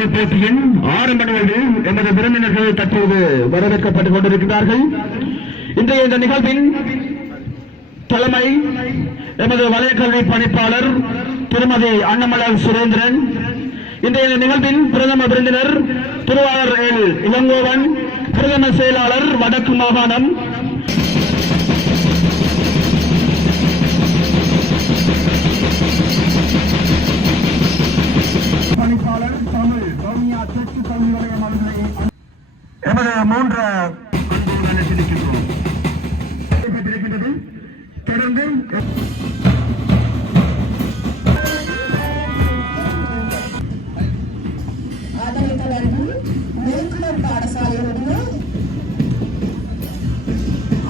நிகழ்ச்சியின் ஆரம்ப நிகழ்வில் எமது விருந்தினர்கள் தற்போது வரவேற்கப்பட்டுக் கொண்டிருக்கிறார்கள். இன்றைய இந்த நிகழ்வின் தலைமை எமது வலயக்கல்வி பணிப்பாளர் திருமதி அன்னமலர் சுரேந்திரன். இன்றைய நிகழ்வின் பிரதம விருந்தினர் திருவாளர் எல். இளங்கோவன் பிரதம செயலாளர் வடக்கு மாகாணம் நமது மூன்று அன்போடு தொடர்ந்து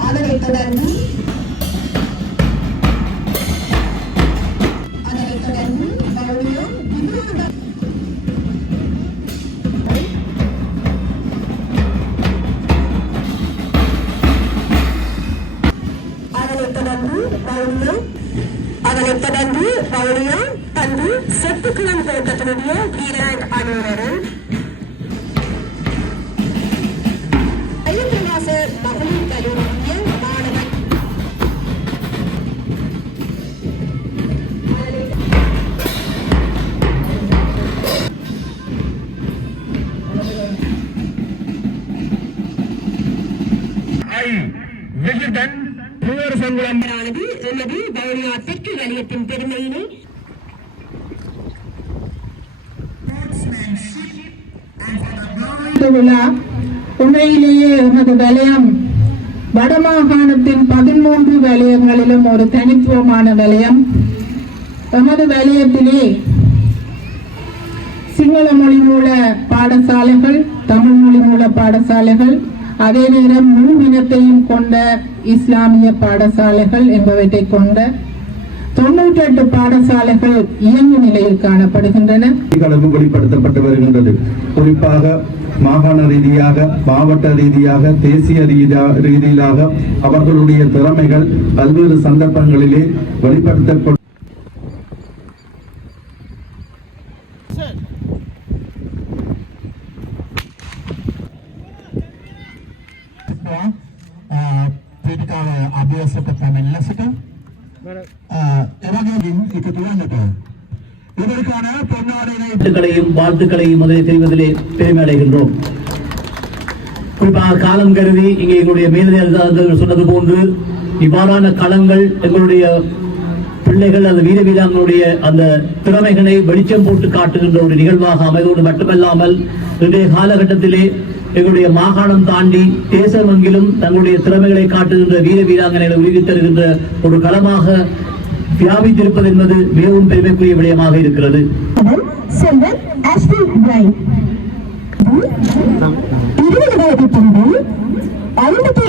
அதனைத் தொடர்ந்து தொடர்ந்து அதனைத் தொடர்ந்து வவுனியா தந்து செப்புக்குளம் தோட்டத்தினுடைய வீரன் அலுவலர் ஐயப்பிரவாச மகளிர் கல்லூரிய மாணவன். ஐ விஜிதன் புவர் சங்குளம் ஆனது எமது வவுனியா தெற்கு வலயத்தின் பெருமையினை விழா உண்மையிலேயே எமது வலயம் வடமாகாணத்தின் பதிமூன்று வலயங்களிலும் ஒரு தனித்துவமான வலயம். எமது வலயத்திலே சிங்கள மொழி மூல பாடசாலைகள் தமிழ் மொழி மூல பாடசாலைகள் அதே நேரம் முழு இனத்தையும் கொண்ட இஸ்லாமிய பாடசாலைகள் என்பவற்றை கொண்ட தொன்னூற்றி எட்டு பாடசாலைகள் இயங்கு நிலையில் காணப்படுகின்றன. வெளிப்படுத்தப்பட்டு வருகின்றது. குறிப்பாக மாகாண ரீதியாக மாவட்ட ரீதியாக தேசிய ரீதியா- ரீதியிலாக அவர்களுடைய திறமைகள் பல்வேறு சந்தர்ப்பங்களிலே வெளிப்படுத்தப்பட்டு පීටිකාව අභ්‍යසට පැමිණ ලෙසට එවගේින් එකතු වන්නට இதற்கான பொன்னாடைகளை வாழ்த்துக்களையும் வாழ்த்துக்களையும் முதலில் தெரிவதிலே பெருமை அடைகின்றோம் குறிப்பாக காலம் கருதி இங்கே எங்களுடைய மேலதிகாரிகள் சொன்னது போன்று இவ்வாறான களங்கள் எங்களுடைய பிள்ளைகள் அந்த வீர வீராங்களுடைய அந்த திறமைகளை வெளிச்சம் போட்டு காட்டுகின்ற ஒரு நிகழ்வாக அமைவதோடு மட்டுமல்லாமல் இன்றைய காலகட்டத்திலே எங்களுடைய மாகாணம் தாண்டி தேசமெங்கிலும் தங்களுடைய திறமைகளை காட்டுகின்ற வீர வீராங்கனைகளை உறுதி தருகின்ற ஒரு களமாக வியாபித்திருப்பது என்பது மிகவும் பெருமைக்குரிய விடயமாக இருக்கிறது. செல்வன் பிரைன் இருபது வயது ஐம்பத்தி